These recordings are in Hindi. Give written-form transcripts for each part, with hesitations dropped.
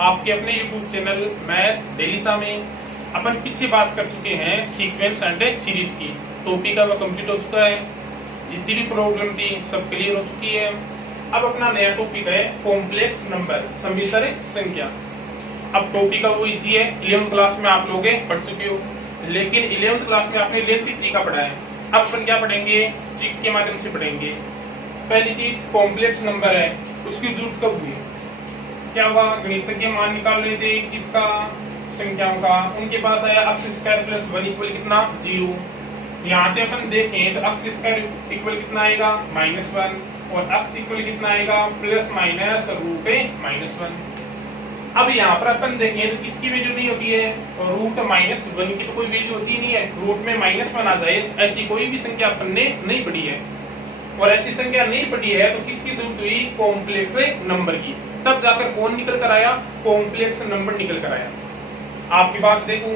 आपके अपने YouTube चैनल मैं डेलिसा में अपन पीछे बात कर चुके हैं सीक्वेंस एंड सीरीज की। टॉपिक अब कंप्लीट हो चुका है, जितनी भी प्रॉब्लम थी सब क्लियर हो चुकी है। अब अपना नया टॉपिक है कॉम्प्लेक्स नंबर, सम्मिश्र संख्या। अब टॉपिक वो इजी है, 11th क्लास में आप लोग पढ़ चुके हो, लेकिन 11th क्लास में आपने लेंथी तरीका पढ़ा है। अब अपन क्या पढ़ेंगे, ट्रिक के माध्यम से पढ़ेंगे। पहली चीज कॉम्प्लेक्स नंबर है, उसकी जरूरत कब हुई, क्या हुआ, गणितज्ञ मान निकाल रहे थे किसका, संख्याओं का। उनके पास आया x स्क्वायर प्लस 1 इक्वल कितना 0। यहाँ से अपन देखें तो x स्क्वायर इक्वल कितना आएगा -1 और x इक्वल कितना आएगा प्लस माइनस रूट -1। अब यहाँ पर अपन देखें तो किसकी वैल्यू नहीं होती है, रूट -1 की तो कोई वैल्यू होती नहीं है। रूट में -1 आ जाए ऐसी कोई भी संख्या अपन ने नहीं पढ़ी है, और ऐसी संख्या नहीं पढ़ी है तो किसकी जरूरत हुई, कॉम्प्लेक्स नंबर की। तब जाकर कौन निकल कर आया, कॉम्प्लेक्स नंबर निकल कर आया। आपके पास देखो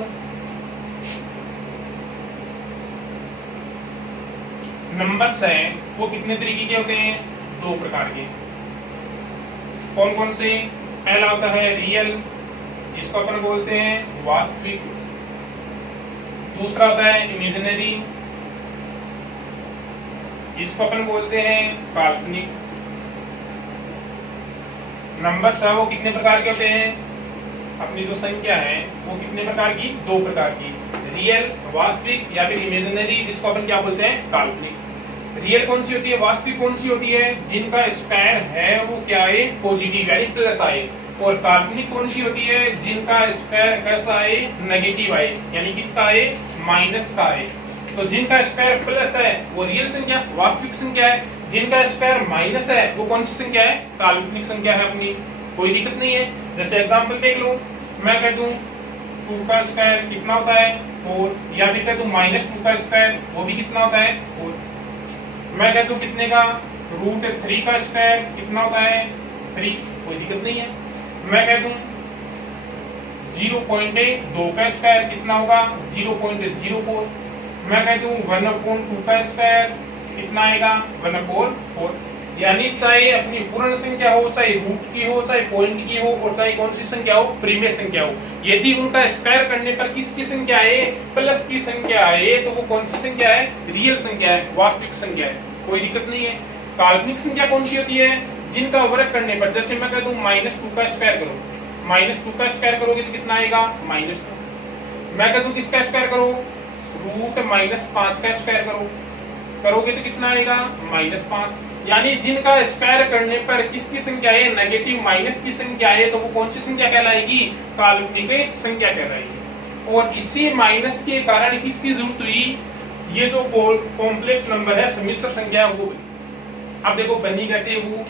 नंबर्स हैं वो कितने तरीके के होते हैं, 2 प्रकार के। कौन कौन से, पहला होता है रियल, जिसको अपन बोलते हैं वास्तविक। दूसरा होता है इमेजिनरी, जिसको अपन बोलते हैं काल्पनिक। नंबर्स है वो कितने प्रकार के होते हैं, अपनी जो संख्या है वो कितने प्रकार की, 2 प्रकार की, रियल वास्तविक या फिर इमेजिनरी, जिसको अपन क्या बोलते हैं काल्पनिक। रियल कौन सी होती है, वास्तविक कौन सी होती है, जिनका स्क्वायर है वो क्या है, पॉजिटिव यानी प्लस आए। और काल्पनिक कौन सी होती है, जिनका स्क्वायर कैसा है, नेगेटिव आए, यानी किसका है, माइनस का है। तो जिनका स्क्वायर प्लस है वो रियल संख्या वास्तविक संख्या है, जिनका स्क्वायर माइनस है वो कौन सी संख्या है, काल्पनिक संख्या है अपनी। कोई दिक्कत नहीं है। जैसे एग्जांपल देख लो, मैं कह दूं 2 का स्क्वायर कितना होता है 4, या फिर कह दूं -2 का स्क्वायर वो भी कितना होता है 4। मैं कह दूं कितने का, √3 का स्क्वायर कितना होता है 3, कोई दिक्कत नहीं है। मैं कह दूं 0.2 का स्क्वायर कितना होगा 0.04। मैं कह दूं 1/2 का स्क्वायर कितना आएगा 1/4। यानी चाहे अपनी पूर्ण संख्या हो, चाहे रूट की हो, चाहे पॉइंट की हो, और चाहे कौन सी संख्या हो, प्रीमियर संख्या हो, यदि उनका स्क्वायर करने पर किसकी संख्या आए, प्लस की संख्या आए, तो वो कौन सी संख्या है, रियल संख्या है, वास्तविक संख्या है। कोई दिक्कत नहीं है। काल्पनिक संख्या कौन सी होती है, जिनका वर्ग करने पर, जैसे मैं कह दूं -2 का स्क्वायर करो, -2 का स्क्वायर करोगे तो कितना आएगा -2। मैं कह दूं किसका स्क्वायर करो, √-5 का स्क्वायर करोगे तो कितना आएगा -5। यानी जिनका स्क्वायर करने पर किसकी संख्या है, नेगेटिव माइनस की संख्या है, तो वो कौन सी संख्या कहलाएगी, काल्पनिक संख्या कहलाएगी। और इसी माइनस के कारण किसकी जरूरत हुई, ये जो कॉम्प्लेक्स नंबर है, सम्मिश्र संख्या वो बनी। अब देखो बनी कैसे वो,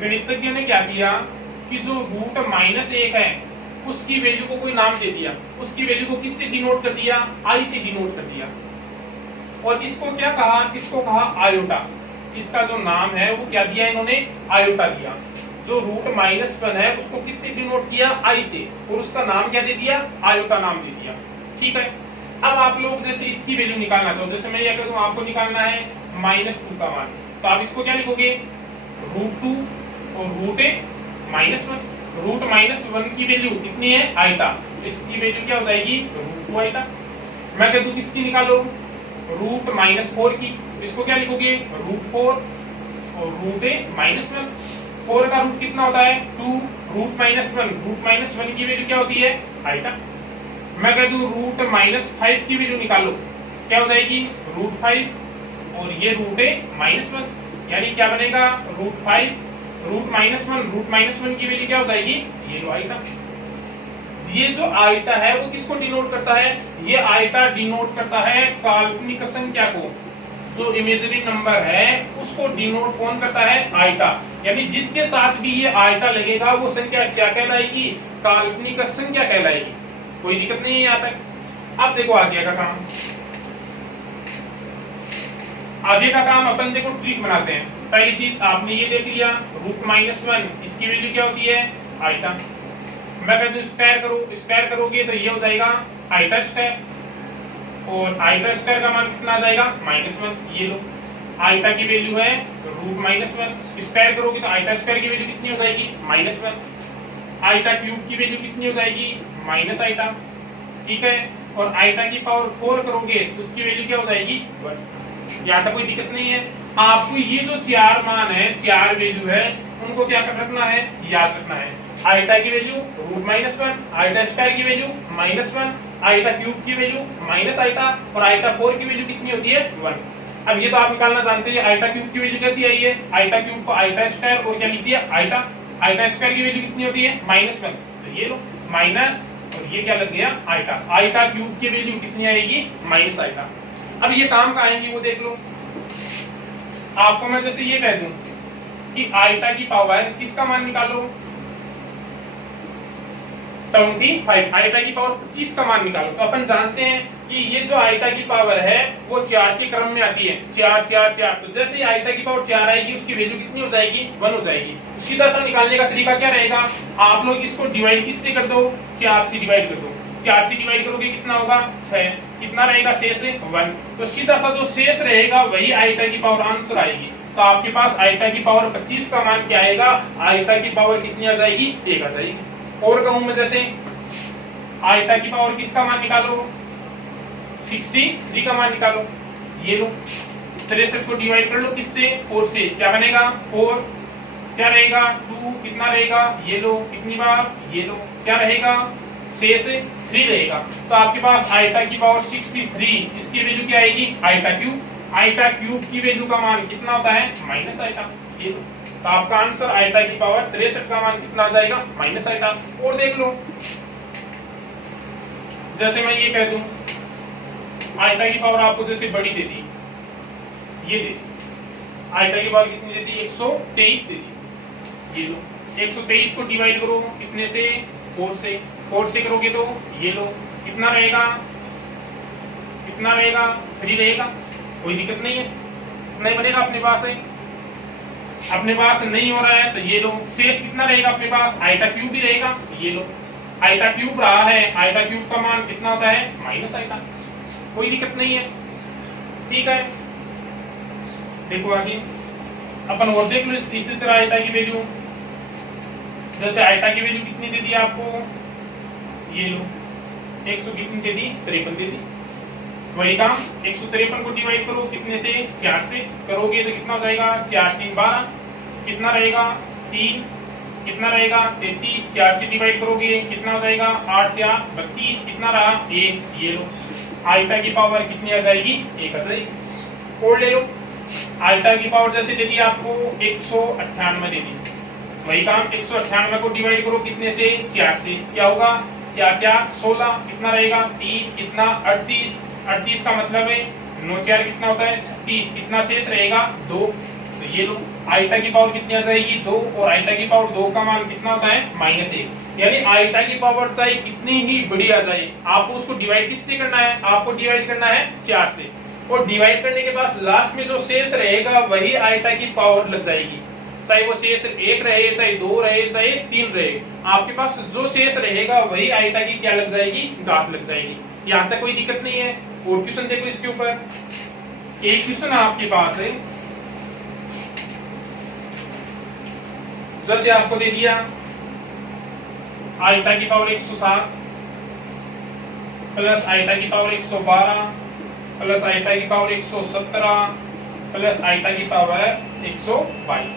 गणितज्ञ ने क्या किया कि जो √-1 है उसकी वैल्यू को कोई नाम दे दिया, उसकी वैल्यू को किससे डिनोट कर दिया, आई से डिनोट कर दिया। और इसको क्या कहा, इसको कहा आयोटा। इसका जो नाम है वो क्या दिया इन्होंने, आयोटा दिया। जो √-1 है उसको किससे डिनोट किया, आई से, और उसका नाम क्या दे दिया, आयोटा नाम दे दिया। ठीक है। अब आप लोग जैसे इसकी वैल्यू निकालना चाहो, जैसे मैं ये कहता हूं आपको निकालना है -2 का मान, तो आप इसको क्या लिखोगे, √2 और √-1। √-1 की वैल्यू कितनी है, आयता, इसकी वैल्यू क्या हो जाएगी, √2 आयता। मैं कह दूं किसकी निकालो, √-4 की, इसको क्या लिखोगे, √4 और √-1। 4 का रूट कितना होता है 2, √-1 की वैल्यू क्या होती है, आयता। मैं कह दूं √-5 की वैल्यू निकालो, क्या हो जाएगी, √5 और ये √-1, यानी क्या बनेगा, √5 √-1 की वैल्यू क्या हो जाएगी, ये जो आयता। ये जो आयता है वो किसको डिनोट करता है, ये आयता डिनोट करता है काल्पनिक संख्या को। जो इमेजिनरी नंबर है उसको डिनोट कौन करता है, आयता। यानी जिसके साथ भी ये आयता लगेगा वो संख्या क्या कहलाएगी, काल्पनिक संख्या कहलाएगी। कोई दिक्कत नहीं है यहाँ तक। अब देखो आगे का काम, आगे का काम अपन देखो ट्रिक बनाते हैं। पहली चीज आपने ये देख लिया, √-1 इसकी वैल्यू क्या होती है, आयता। मैं कहता हूं स्क्वायर करोगे तो ये हो जाएगा आयता स्क्वायर, और आयता स्क्वायर का मान कितना आ जाएगा -1, ये लो। आयटा की वैल्यू है रूट माइनस वन, स्क्वायर करोगे तो आयटा स्क्वायर की वैल्यू कितनी हो जाएगी माइनस वन, आयटा क्यूब की वैल्यू कितनी हो जाएगी माइनस आयटा, ठीक है। और आयटा की पावर 4 करोगे तो उसकी वैल्यू क्या हो जाएगी 1। यहाँ तक कोई दिक्कत नहीं है। आपको ये जो चार मान है, चार वैल्यू है, उनको क्या कर रखना है, याद रखना है। आयटा की value root minus one, iota square की value minus one, iota cube की वैल्यू माइनस आयटा और आयटा 4 की वैल्यू कितनी होती है 1। अब ये तो आप निकालना जानते हैं, आयटा क्यूब की वैल्यू कैसी आई है, आयटा क्यूब को आयटा स्क्वायर और क्या लिख दिया आयटा, आयटा स्क्वायर की वैल्यू कितनी होती है माइनस वन, तो ये लो माइनस और ये क्या लग गया आयटा, आयटा क्यूब की वैल्यू कितनी आएगी माइनस आयटा। अब ये काम का आएंगी वो देख लो। आपको मैं जैसे ये कह दूं कि आयटा की पावर किसका मान निकालो 25, आयटा की पावर 25 का मान निकालो, तो अपन जानते हैं कि ये जो आयटा की पावर है वो 4 के क्रम में आती है, 4 4 4, तो जैसे ही आयटा की पावर 4 आएगी उसकी वैल्यू कितनी हो जाएगी 1 हो जाएगी। सीधा सा निकालने का तरीका क्या रहेगा, आप लोग इसको डिवाइड किससे कर दो 4 से डिवाइड कर दो, 4 से डिवाइड करोगे कितना होगा 6, कितना रहेगा शेष 1, तो सीधा सा जो शेष रहेगा वही आयटा की पावर आंसर आएगी। तो आपके पास आयटा की पावर 25 का मान क्या आएगा, आयटा की पावर कितनी आ जाएगी 1 आ जाएगी। और कहूं मैं जैसे आयटा की पावर किसका मान निकालो 63 का मान निकालो, ये लो 63 को डिवाइड कर लो किससे 4 से, क्या बनेगा 4, क्या रहेगा 2, कितना रहेगा ये लो, कितनी बार ये लो, क्या रहेगा शेष 3 रहेगा। तो आपके पास आयटा की पावर 63, इसकी वैल्यू क्या आएगी आयटा क्यूब, आयटा क्यूब की वैल्यू का मान कितना होता है माइनस आयटा, ये लो। तो आपका आंसर आयटा की पावर 63 का मान कितना आ जाएगा माइनस आयटा। और देख लो जैसे मैं ये कह दूं आयटा की पावर आपको जैसे बड़ी दे दी, ये दे दी आयटा की पावर कितनी दे दी 123 दे दी, ये लो 123 को डिवाइड करो कितने से 4 से, 4 से करोगे तो ये लो कितना रहेगा, कितना रहेगा 3 रहेगा, कोई दिक्कत नहीं है, नहीं बनेगा अपने पास है, अपने पास नहीं हो रहा है तो ये लो शेष कितना रहेगा अपने पास आयटा क्यूब भी रहेगा, ये लो आयटा क्यूब रहा है, आयटा क्यूब का मान कितना होता है माइनस आयटा, कोई दिक्कत नहीं है, ठीक है। देखो आगे अपन और देख लो इसी तरह आयटा की वैल्यू, जैसे आयटा की वैल्यू कितनी दे दी आपको, ये लो 100 कितनी दे दी 53 दे दी, वही काम 153 को डिवाइड करो कितने से 4 से करोगे तो कितना हो जाएगा 4 3 12, कितना रहेगा 3, कितना रहेगा 33, 4 से डिवाइड करोगे कितना हो जाएगा 8 से 8 32, कितना रहा 1, ये लो आयटा की पावर कितनी आ जाएगी 1 आ जाएगी। और ले लो आयटा की पावर जैसे दे दी आपको 198 दे दी, वही काम 198 को डिवाइड करो कितने से 4 से, क्या होगा 4 4 16, कितना रहेगा 3, कितना 38, 38 का मतलब है 9 4 कितना होता है 36, कितना शेष रहेगा 2, तो ये लो आयटा की पावर कितनी आ जाएगी 2, और आयटा की पावर 2 का मान कितना होता है -1, यानी आयटा की पावर चाहे कितनी ही बड़ी आ जाए आपको उसको डिवाइड किससे करना है, आपको डिवाइड करना है 4 से, और डिवाइड करने के बाद लास्ट में जो शेष रहेगा वही आयटा की पावर लग जाएगी, चाहे वो शेष 1 रहे, चाहे 2 रहे, चाहे 3 रहे, आपके पास जो शेष रहेगा वही आयटा की क्या लग जाएगी घात लग जाएगी। यहाँ तक कोई दिक्कत नहीं है। और क्वेश्चन देखो इसके ऊपर, एक क्वेश्चन आपके पास है जैसे आपको दे दिया आयटा की पावर 107 प्लस आयटा की पावर 112 प्लस आयटा की पावर 117 प्लस आयटा की पावर 122,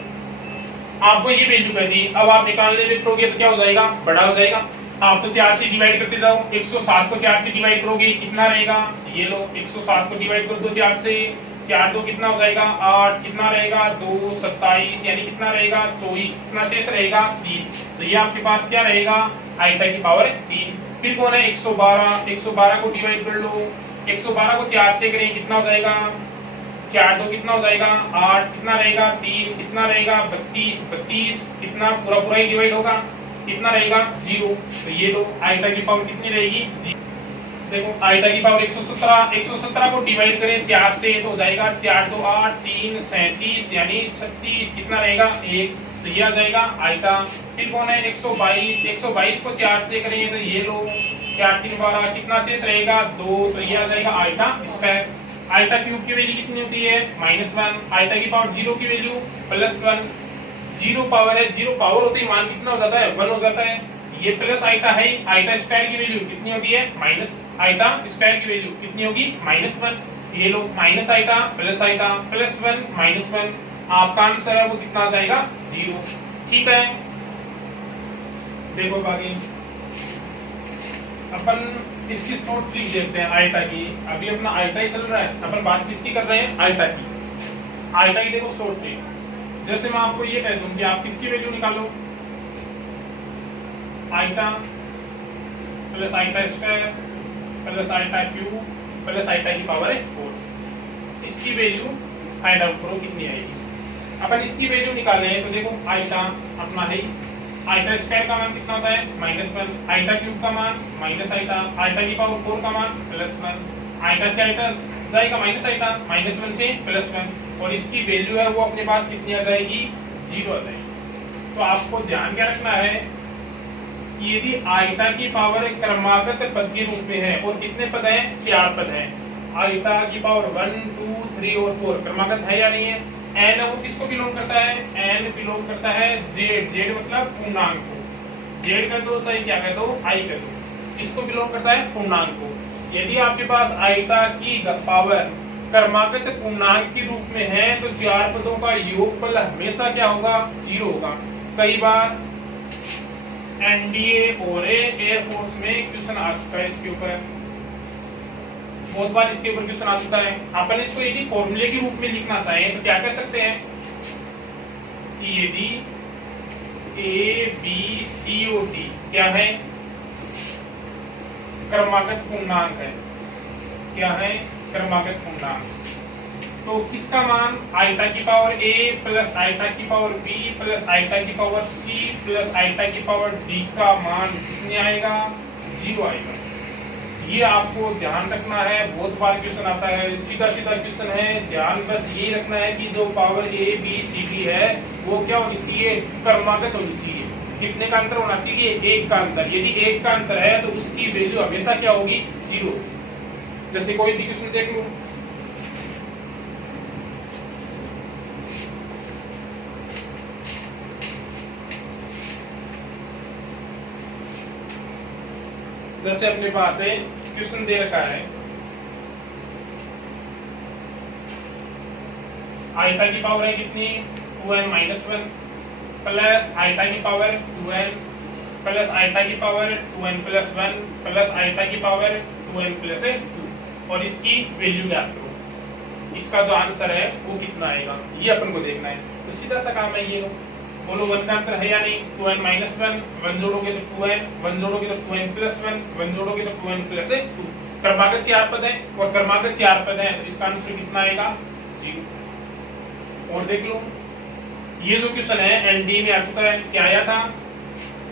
आपको ये वैल्यू कर दी। अब आप निकालने में करोगे तो क्या हो जाएगा बड़ा हो जाएगा, आप तो 4 से डिवाइड करते जाओ, 107 को 4 से डिवाइड करोगे कितना रहेगा, ये लो 107 को डिवाइड कर दो 4 से, 4 2 कितना हो जाएगा 8, कितना रहेगा 2 27, यानी कितना रहेगा 24, कितना शेष रहेगा 3, तो ये आपके पास क्या रहेगा आयटा की पावर 3। फिर कौन है 112, 112 को डिवाइड कर लो, 112 को 4 से करें कितना हो जाएगा 4 2 कितना हो जाएगा 8, कितना रहेगा 3, कितना रहेगा 32, 32 कितना पूरा पूरा ही डिवाइड होगा, कितना रहेगा 0, तो ये लो आयटा की पावर कितनी रहेगी 0। देखो आयटा की पावर 117, 117 को डिवाइड करें 4 से तो हो जाएगा 4 2 8 3 37, यानी 36, कितना रहेगा 1, तो ये आ जाएगा आयटा। फिर कौन है 122, 122 को 4 से करें तो ये लो 4 3 12, कितना शेष रहेगा 2, तो ये आ जाएगा आयटा स्क्वायर। आइटा क्यूब की वैल्यू कितनी होती है -1, आइटा की पावर 0 की वैल्यू +1, 0 पावर है, 0 पावर होते ही मान कितना हो जाता है 1 हो जाता है। ये प्लस आइटा है, आइटा स्क्वायर की वैल्यू कितनी होती है माइनस आइटा स्क्वायर की वैल्यू कितनी होगी -1। ये लो माइनस आइटा +1 -1, आपका आंसर है वो कितना आ जाएगा 0। ठीक है, देखो बाकी अपन इसकी शॉर्ट ट्रिक देखते हैं आइटा की। अभी अपना आइटा ही चल रहा है, अपन बात किसकी कर रहे हैं आइटा की। आइटा की देखो शॉर्ट ट्रिक, जैसे मैं आपको ये कह दूं कि आप किसकी वैल्यू निकालो, iota plus iota square plus iota cube plus iota की पावर 4, इसकी वैल्यू फाइंड आउट करो कितनी आएगी। अपन इसकी वैल्यू निकाले हैं तो देखो आइटा अपना है, आइटा स्क्वायर का मान कितना होता है -1, आइटा क्यूब का मान माइनस आइटा, आइटा की पावर 4 का मान +1, आइटा से आइटा जाएगा माइनस आइटा, -1 से +1, और इसकी वैल्यू है वो अपने पास कितनी आ जाएगी 0 आ जाएगी। तो आपको ध्यान क्या रखना है कि यदि आइटा की पावर क्रमागत पद के रूप में है और कितने पद हैं 4 पद हैं, आइटा की पावर 1 2 3 और 4 क्रमागत है या नहीं है। एन वो किसको बिलोंग करता है, एन बिलोंग करता है जेड, जेड मतलब पूर्णांक को, जेड कर दो चाहे क्या कर दो आई कर दो, किसको बिलोंग करता है पूर्णांक को। यदि आपके पास आइटा की पावर क्रमागत पूर्णांक के रूप में है तो 4 पदों का योगफल हमेशा क्या होगा 0 होगा। कई बार एनडीए और एयरफोर्स में क्वेश्चन आ चुका है इसके ऊपर, बहुत बार इसके ऊपर क्वेश्चन आ चुका है। अपन इसको यदि फॉर्मूले के रूप में लिखना चाहें तो क्या कर सकते हैं कि यदि A B C O D क्या है क्रमागत पूर्णांक है, क्या है क्रमागत पूर्णांक, तो किसका मान आइटा की पावर a प्लस आइटा की पावर b प्लस आइटा की पावर c प्लस आइटा की पावर d का मान कितने आएगा 0 आएगा। ये आपको ध्यान रखना है, बहुत बार क्वेश्चन आता है, सीधा सीधा क्वेश्चन है, ध्यान बस यही रखना है कि जो power a b c d है वो क्या होनी चाहिए क्रमागत होनी चाहिए। कितने का अंतर होना चाहिए 1 का अंतर, यदि 1 का अंतर है तो उसकी वैल्यू हमेशा क्या होगी 0। जैसे कोई भी क्वेश्चन देख लो, जैसे अपने पास है क्वेश्चन दे रखा है आइटा की पावर है कितनी 2n -1 प्लस आइटा की पावर 2n प्लस आइटा की पावर 2n + 1 प्लस आइटा की पावर 2n + 2, और इसकी वैल्यू ज्ञात करो। इसका जो आंसर है वो कितना आएगा ये अपन को देखना है। तो सीधा सा काम है ये, बोलो 1 का अंतर है या नहीं 2n -1, 1 जोड़ोगे तो 2n, 1 जोड़ोगे तो 2n + 1, 1 जोड़ोगे तो 2n + 2। क्रमागत 4 पद है और क्रमागत 4 पद है तो इसका आंसर कितना आएगा 0। और देख लो ये जो क्वेश्चन है एनडी में आ चुका है, क्या आया था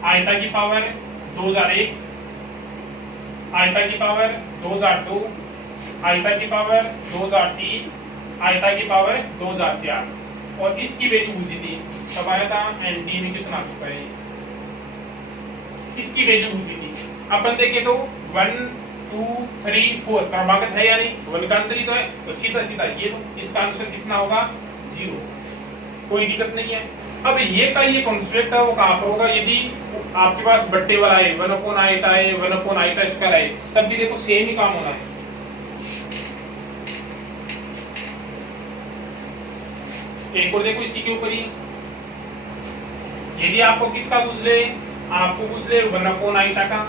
आइटा की पावर 2001, आइटा की पावर 2002, आइटा की पावर 2003, आइटा की पावर 2004, और इसकी वैल्यू पूछी थी कब आया था एनडी में क्वेश्चन आ चुका है, इसकी वैल्यू पूछी थी। अपन देखें तो 1 2 3 4 क्रमागत है या नहीं, 1 का अंतर ही तो है, तो सीधा सीधा ये लो इसका आंसर कितना होगा 0, कोई दिक्कत नहीं है। अब ये का ये कॉन्सेप्ट है वो कहां पर होगा, यदि आपके पास बट्टे वाला है 1/आइटा है 1/आइटा स्क्वायर है, तब भी देखो सेम ही काम होना है। एक और देखो इसी के ऊपर ही, यदि आपको किसका पूछ ले, आपको पूछ ले 1/आइटा का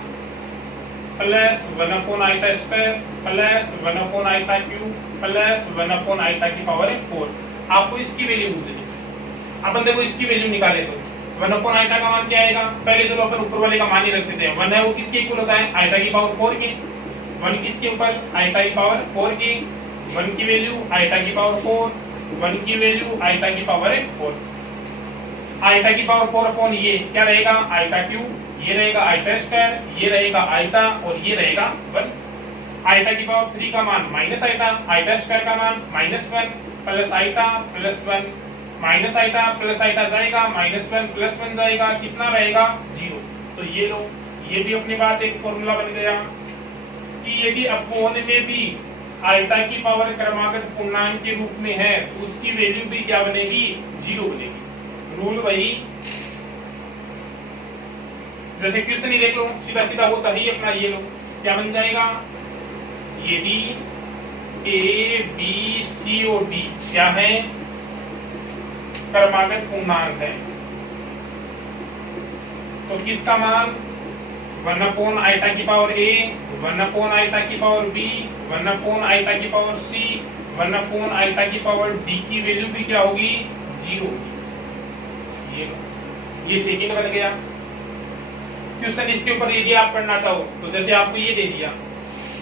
प्लस 1/आइटा स्क्वायर प्लस 1/आइटा क्यूब प्लस 1/आइटा की पावर 4, आपको इसकी वैल्यू पूछ ली। अपन देखो इसकी वैल्यू निकाले तो 1/आइटा का मान क्या आएगा, पहले चलो अपन ऊपर वाले का मान ही रखते थे, 1 है वो किसके इक्वल होता है आइटा की पावर 4 की, 1 किसके ऊपर आइटा की पावर 4 की, 1 की वैल्यू आइटा की पावर 4, 1 की वैल्यू आइटा की पावर 4, आइटा की पावर 4 अपॉन ये क्या रहेगा आइटा क्यूब, ये रहेगा आइटा स्क्वायर, ये रहेगा आइटा और ये रहेगा 1। आइटा की पावर 3 का मान माइनस आइटा, आइटा स्क्वायर का मान -1 plus iota plus 1, minus iota plus iota जाएगा -1 प्लस 1 जाएगा, कितना रहेगा 0। तो ये लो ये भी अपने पास एक फॉर्मूला बन गया कि यदि अपोन में भी आयता की पावर क्रमागत पूर्णांक के रूप में है, उसकी वैल्यू भी क्या बनेगी? 0 बनेगी। रूल वही, जैसे क्वेश्चन ही देख लो, सीधा सीधा होता ही अपना। ये लो क्या बन जाएगा, यदि ए बी सी और डी क्या है? क्रमागत पूर्णांक है, तो किसका मान 1 आयता की पावर ए, 1 आयता की पावर बी, 1 आयता की पावर सी, 1 आयता की पावर डी की वैल्यू भी क्या होगी? 0। ये सेकंड बन गया। क्वेश्चन इसके ऊपर यदि आप करना चाहो तो जैसे आपको ये दे दिया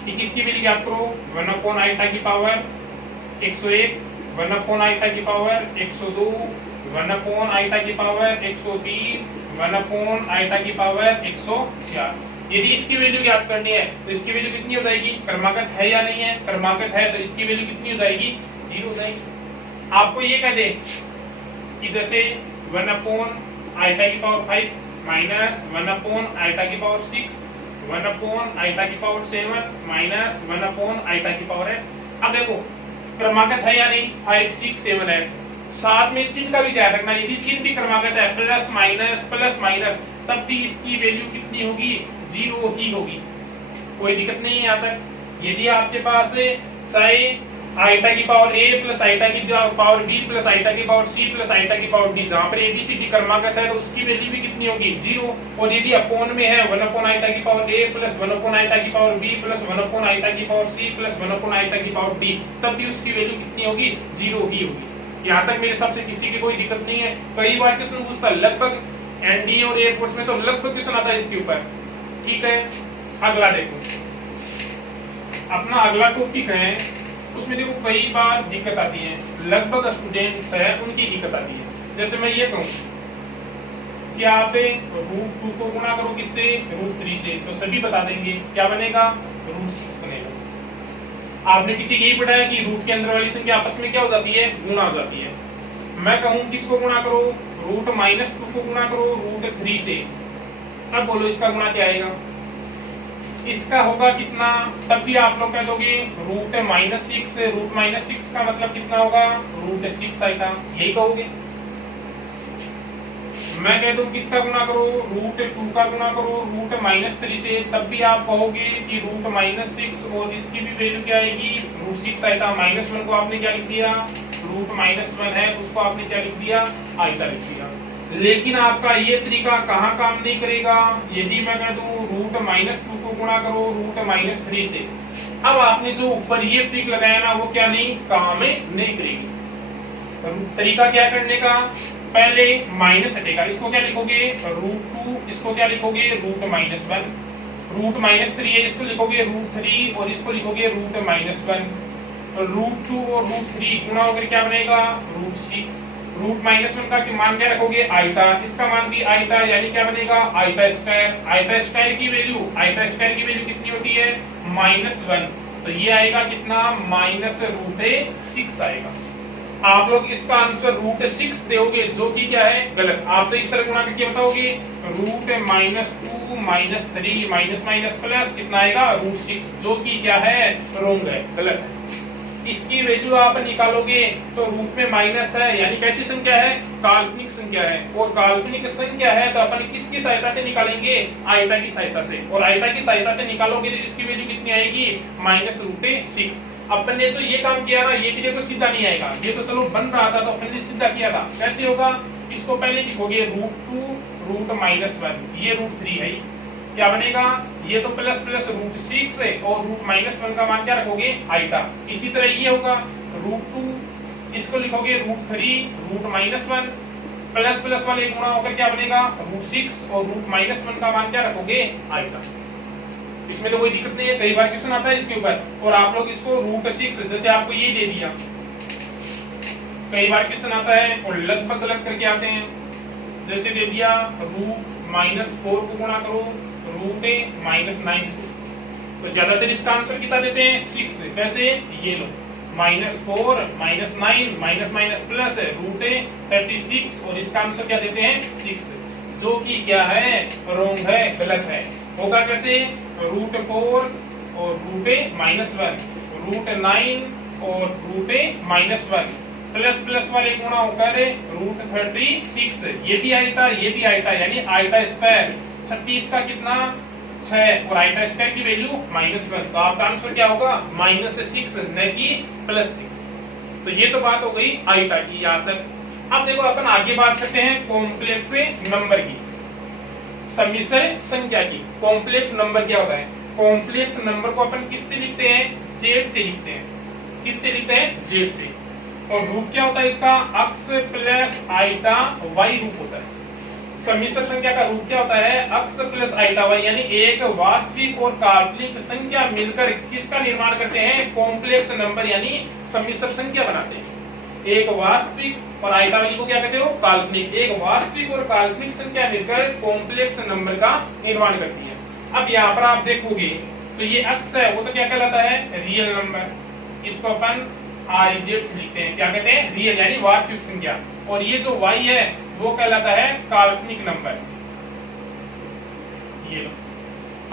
कि किसकी वैल्यू ज्ञात करो, 1 आयता की पावर 101, 1 आयता की पावर 102, 1 आयता की पावर 103, 1 आयता की पावर 104। यदि इसकी वैल्यू ज्ञात करनी है तो इसकी वैल्यू कितनी हो जाएगी? क्रमागत है या नहीं है? क्रमागत है तो इसकी वैल्यू कितनी हो जाएगी? 0 हो जाएगी। आपको ये कह दे कि जैसे 1 आयता की पावर 5 माइनस 1 आयता की पावर 6, 1 आयता की पावर 7 माइनस 1 आयता की पावर 8। अब देखो क्रमागत है या नहीं? 5 6 7 है। साथ में चिन्ह का भी ध्यान रखना, यदि चिन्ह भी क्रमागत है प्लस माइनस तब भी इसकी वैल्यू कितनी होगी? 0 ही होगी। कोई दिक्कत नहीं है यहाँ तक। यदि आपके पास चाहे आयता की पावर a प्लस आयता की पावर b प्लस आयता की पावर c प्लस आयता की पावर d, जहाँ पर ABCD क्रमागत है तो उसकी वैल्यू भी कितनी होगी? 0। और यदि अपोन में है 1 आयता की पावर a प्लस 1 आयता की पावर b प्लस 1 आयता की पावर c प्लस 1 आयता की पावर d, तब भी उसकी वैल्यू कितनी होगी? 0 ही होगी। यहाँ तक मेरे हिसाब से किसी की कोई दिक्कत नहीं है। कई बार क्वेश्चन पूछता है, लगभग एनडीए और एयरफोर्स में तो लगभग क्वेश्चन आता है इसके ऊपर। ठीक है, अगला देखो, अपना अगला टॉपिक है, उसमें देखो कई बार दिक्कत आती है, लगभग स्टूडेंट्स है उनकी दिक्कत आती है। जैसे मैं ये कहूँ कि आप √2 को गुणा करो किससे? √3 से, तो सभी बता देंगे क्या बनेगा? √6 बनेगा। आपने पीछे यही पढ़ा है कि रूट के अंदर वाली संख्या आपस में क्या हो जाती है? गुणा हो जाती है। मैं कहूँ किसको गुणा करो? √-2 को गुणा करो √3 से। अब बोलो इसका गुणा क्या आएगा? इसका होगा कितना? तब भी आप लोग कह दोगे √-6। √-6 का मतलब कितना होगा? √6 आएगा, यही कहोगे। मैं कह दूं किसका गुणा करो? √2 का गुणा करो √-3 से, तब भी आप कहोगे कि √-6 और इसकी भी वैल्यू क्या आएगी? √6 आएगा। -1 को आपने क्या लिख दिया? √-1 है उसको आपने क्या लिख दिया? आयता लिख दिया। लेकिन आपका ये तरीका कहाँ काम नहीं करेगा? यदि मैं कह दूं √-2 को गुणा करो √-3 से, अब आपने जो ऊपर ये ट्रिक लगाया ना, वो क्या नहीं काम नहीं करेगी। तरीका क्या करने का? पहले माइनस हटेगा, इसको क्या लिखोगे? √2, इसको क्या लिखोगे? √-1। √-3 है, इसको लिखोगे √3 और इसको लिखोगे √-1। √2 और √3 गुणा होकर क्या बनेगा? √6। √-1 का मान क्या रखोगे? आयता, इसका मान भी आयता, यानी क्या बनेगा? आयता स्क्वायर। आयता स्क्वायर की वैल्यू कितनी होती है? -1। तो ये आएगा कितना? -√6 आएगा। आप लोग इसका आंसर √6 दोगे, जो कि क्या है? गलत। आप तो इस तरह गुणा करके बताओगे √-2 -3 माइनस प्लस कितना आएगा? √6, जो कि क्या है? रॉन्ग है, गलत है। इसकी वैल्यू आप निकालोगे तो रूट में माइनस है, यानी कैसी संख्या है? काल्पनिक संख्या है। और काल्पनिक संख्या है तो अपन किसकी सहायता से निकालेंगे? आयता की सहायता से। और आयता की सहायता से निकालोगे तो इसकी वैल्यू कितनी आएगी? -√6। अपन ने जो ये काम किया ना, ये भी देखो सीधा नहीं आएगा, ये तो चलो बन रहा था तो अपन ने सीधा किया था। कैसे होगा? इसको पहले लिखोगे √2 √-1, ये √3 है, क्या बनेगा? ये तो प्लस √6 है और √-1 का मान क्या रखोगे? आयता। इसी तरह ये होगा √2, इसको लिखोगे √3 √-1, प्लस वाले गुणा होकर क्या बनेगा? √6 और √-1 का मान क्या रखोगे? आयता। इसमें तो कोई दिक्कत नहीं है, कई बार क्वेश्चन आता है इसके ऊपर। और आप लोग इसको √6, जैसे आपको ये दे दिया, कई बार क्वेश्चन आता है और लगभग गलत करके आते हैं। जैसे दे दिया √-4 को गुणा करो √-9 से, तो ज्यादातर इसका आंसर कितना देते हैं? 6 से। कैसे? ये लो -4 -9 माइनस प्लस √36 और इसका आंसर क्या देते हैं? 6, जो कि क्या है? रॉन्ग है, गलत है। होगा कैसे? √4 और √-1, √9 और √-1 प्लस प्लस वाले गुणा होकर √36, ये भी आयता यानी आयता स्क्वायर 36 का कितना 6 और आयता स्क्वायर की वैल्यू -1, तो आपका आंसर क्या होगा -6 न कि +6। तो ये तो बात हो गई आयता की यहाँ तक। अब देखो अपन आगे बात करते हैं कॉम्प्लेक्स नंबर की, सम्मिश्र संख्या की। कॉम्प्लेक्स नंबर क्या होता है? कॉम्प्लेक्स नंबर को अपन किससे लिखते हैं? जेड से लिखते हैं। किससे लिखते हैं? जेड से। और रूप क्या होता है इसका? अक्स प्लस आइटा वाई रूप होता है। सम्मिश्र संख्या का रूप क्या होता है? अक्स प्लस आइटा वाई, यानी एक वास्तविक और काल्पनिक संख्या मिलकर किसका निर्माण करते हैं? कॉम्प्लेक्स नंबर यानी सम्मिश्र संख्या बनाते हैं। एक वास्तविक और आइटा वाली को क्या कहते हो? काल्पनिक। एक वास्तविक और काल्पनिक संख्या मिलकर कॉम्प्लेक्स नंबर का निर्माण करती है। अब यहाँ पर आप देखोगे तो ये अक्स है, वो तो क्या कहलाता है? Real number. इसको अपन RZ से लिखते हैं। क्या कहते हैं? रियल यानी वास्तविक संख्या। और ये जो y है वो कहलाता है काल्पनिक नंबर। ये लो,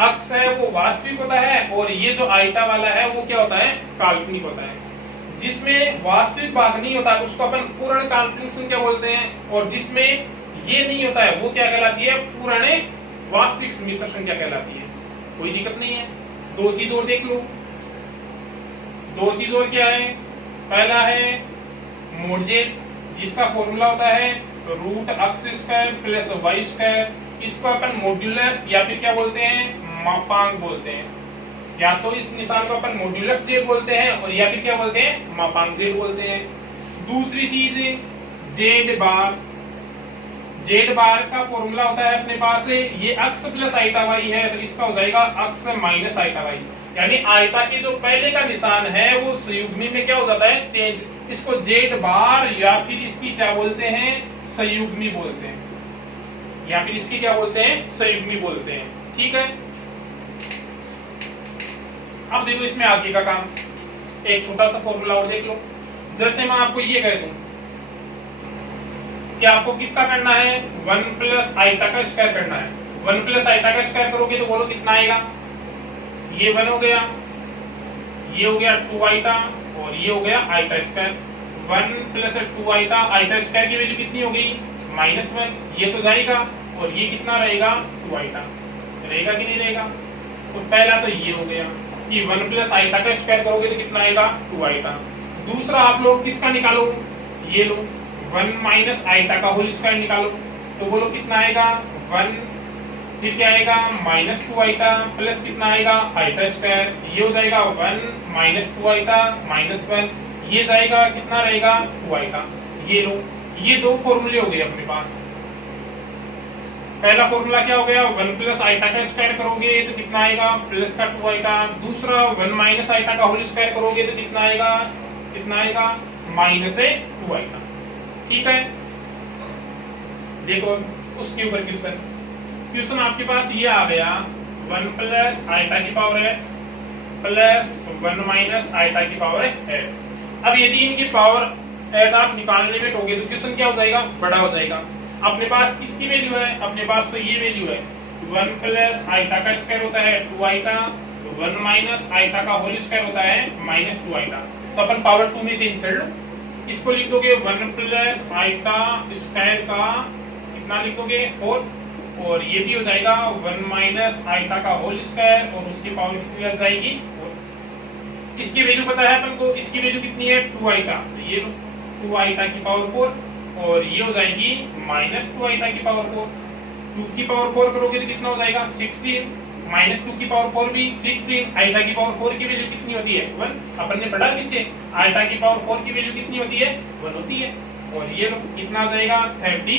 अक्स है वो वास्तविक होता है और ये जो आइटा वाला है वो क्या होता है? काल्पनिक होता है। जिसमें वास्तविक भाग नहीं होता उसको अपन पूर्ण काल्पनिक संख्या बोलते हैं, और जिसमें ये नहीं होता है वो क्या कहलाती है? पूर्ण वास्तविक सम्मिश्र संख्या कहलाती है। कोई दिक्कत नहीं है। दो चीज और देख लो। दो चीज और क्या है? पहला है मोड जेड, जिसका फॉर्मूला होता है √x² प्लस y²। इसको अपन मॉड्यूलस या फिर क्या बोलते हैं? मापांक बोलते हैं। या तो इस निशान को अपन मॉड्यूलस जेड बोलते हैं और या फिर क्या बोलते हैं? मापांक जेड बोलते हैं। दूसरी चीज जेड बार। जेड बार का फॉर्मूला होता है अपने पास ये अक्स प्लस आइटा वाई है, तो इसका हो जाएगा अक्स माइनस आइटा वाई, यानी आयता के जो पहले का निशान है वो संयुग्मी में क्या हो जाता है? चेंज। इसको जेड बार या फिर इसकी क्या बोलते हैं? संयुग्मी बोलते हैं, या फिर इसकी क्या बोलते हैं? संयुग्मी बोलते हैं। ठीक है। अब देखो इसमें आगे का काम, एक छोटा सा फॉर्मूला और देख लो। जैसे मैं आपको ये कह दूं कि आपको किसका करना है? 1 प्लस आइटा का स्क्वायर करना है। 1 प्लस आइटा का स्क्वायर करोगे तो बोलो कितना आएगा? ये 1 हो गया, ये हो गया 2 आइटा और ये हो गया iota square. 1 plus 2 iota, iota square की वैल्यू कितनी हो गई? -1। ये तो जाएगा और ये कितना रहेगा? 2 आइटा रहेगा कि नहीं रहेगा? तो पहला तो ये हो गया कि 1 प्लस आइटा का स्क्वायर करोगे तो कितना आएगा? 2 आइटा। दूसरा आप लोग किसका निकालो? ये लो 1 माइनस आइटा का होल स्क्वायर निकालो, तो बोलो कितना आएगा? 1, फिर क्या आएगा? -2 आइटा प्लस कितना आएगा? Iota square. ये हो जाएगा 1 -2 आइटा -1, ये जाएगा कितना रहेगा? 2 आइटा। ये लो, ये दो फॉर्मूले हो गए अपने पास। पहला फॉर्मूला क्या हो गया? 1 प्लस आइटा का स्क्वायर करोगे तो कितना आएगा? प्लस का 2 आइटा। दूसरा 1 माइनस आइटा का होल स्क्वायर करोगे तो कितना आएगा? कितना आएगा? -2 आइटा। ठीक है। देखो उसके ऊपर क्वेश्चन आपके पास ये आ गया 1 प्लस आइटा की पावर है प्लस 1 माइनस आइटा की पावर है। अब यदि इनकी पावर ऐड आप निकालने में टोगे तो क्वेश्चन क्या हो जाएगा? बड़ा हो जाएगा। अपने पास किसकी वैल्यू है? अपने पास तो ये वैल्यू है 1 प्लस आइटा का स्क्वायर होता है 2 आइटा, 1 माइनस आइटा का होल स्क्वायर होता है -2 आइटा। तो अपन पावर 2 में चेंज कर लो। इसको लिख दोगे 1 प्लस आइटा स्क्वायर का कितना लिखोगे? 4, और ये भी हो जाएगा 1 माइनस आइटा का होल स्क्वायर और उसकी पावर कितनी आ जाएगी? 4। इसकी वैल्यू पता है अपन को, इसकी वैल्यू कितनी है? 2 आइटा। तो ये लो 2 आइटा की पावर 4 और ये हो जाएगी -2 आइटा की पावर 4। 2 की पावर 4 करोगे तो कितना हो जाएगा? 16, -2 की पावर 4 भी 16। आइटा की पावर 4 की वैल्यू कितनी होती है? 1। अपन ने पढ़ा नीचे आइटा की पावर 4 की वैल्यू कितनी होती है? 1 होती है। और ये लो कितना आ जाएगा? 30।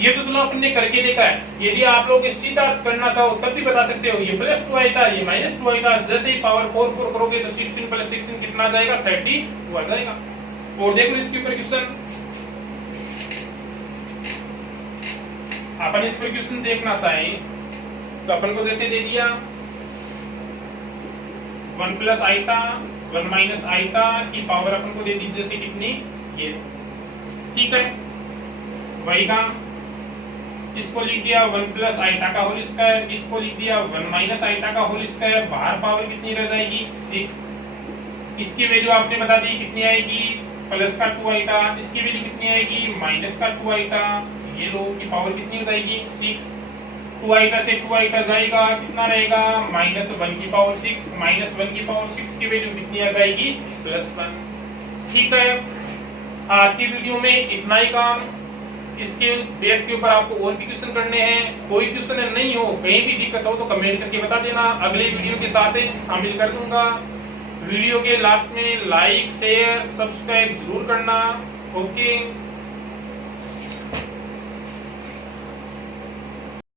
ये तो चलो अपन ने करके देखा है। यदि आप लोग सीधा करना चाहो तब भी बता सकते हो। ये +2 आइटा, ये -2 आइटा। जैसे ही पावर 4 करोगे तो 16 + 16 कितना आ जाएगा? 32 आ जाएगा। और देख लो इसके ऊपर क्वेश्चन, अपन इस पर क्वेश्चन देखना चाहें तो अपन को जैसे दे दिया 1 प्लस आइटा 1 माइनस आइटा की पावर अपन को दे दी जैसे कितनी? ये। ठीक है। वही काम, इसको लिख दिया 1 प्लस आइटा का होल स्क्वायर, इसको लिख दिया 1 माइनस आइटा का होल स्क्वायर। बाहर पावर कितनी रह जाएगी? 6। इसकी वैल्यू आपने बता दी कितनी आएगी, प्लस का 2 आएगा। इसकी वैल्यू कितनी आएगी, माइनस का 2 आएगा। ये लो की पावर कितनी हो जाएगी, 6। 2 आएगा से 2 आएगा जाएगा, कितना रहेगा, -1 की पावर 6। -1 की पावर 6 की वैल्यू कितनी आ जाएगी, +1। ठीक है, आज की वीडियो में इतना ही काम। इसके बेस के ऊपर आपको और भी क्वेश्चन करने हैं। कोई क्वेश्चन नहीं हो, कहीं भी दिक्कत हो तो कमेंट करके बता देना, अगले वीडियो के साथ शामिल कर दूंगा। वीडियो के लास्ट में लाइक शेयर सब्सक्राइब जरूर करना। ओके।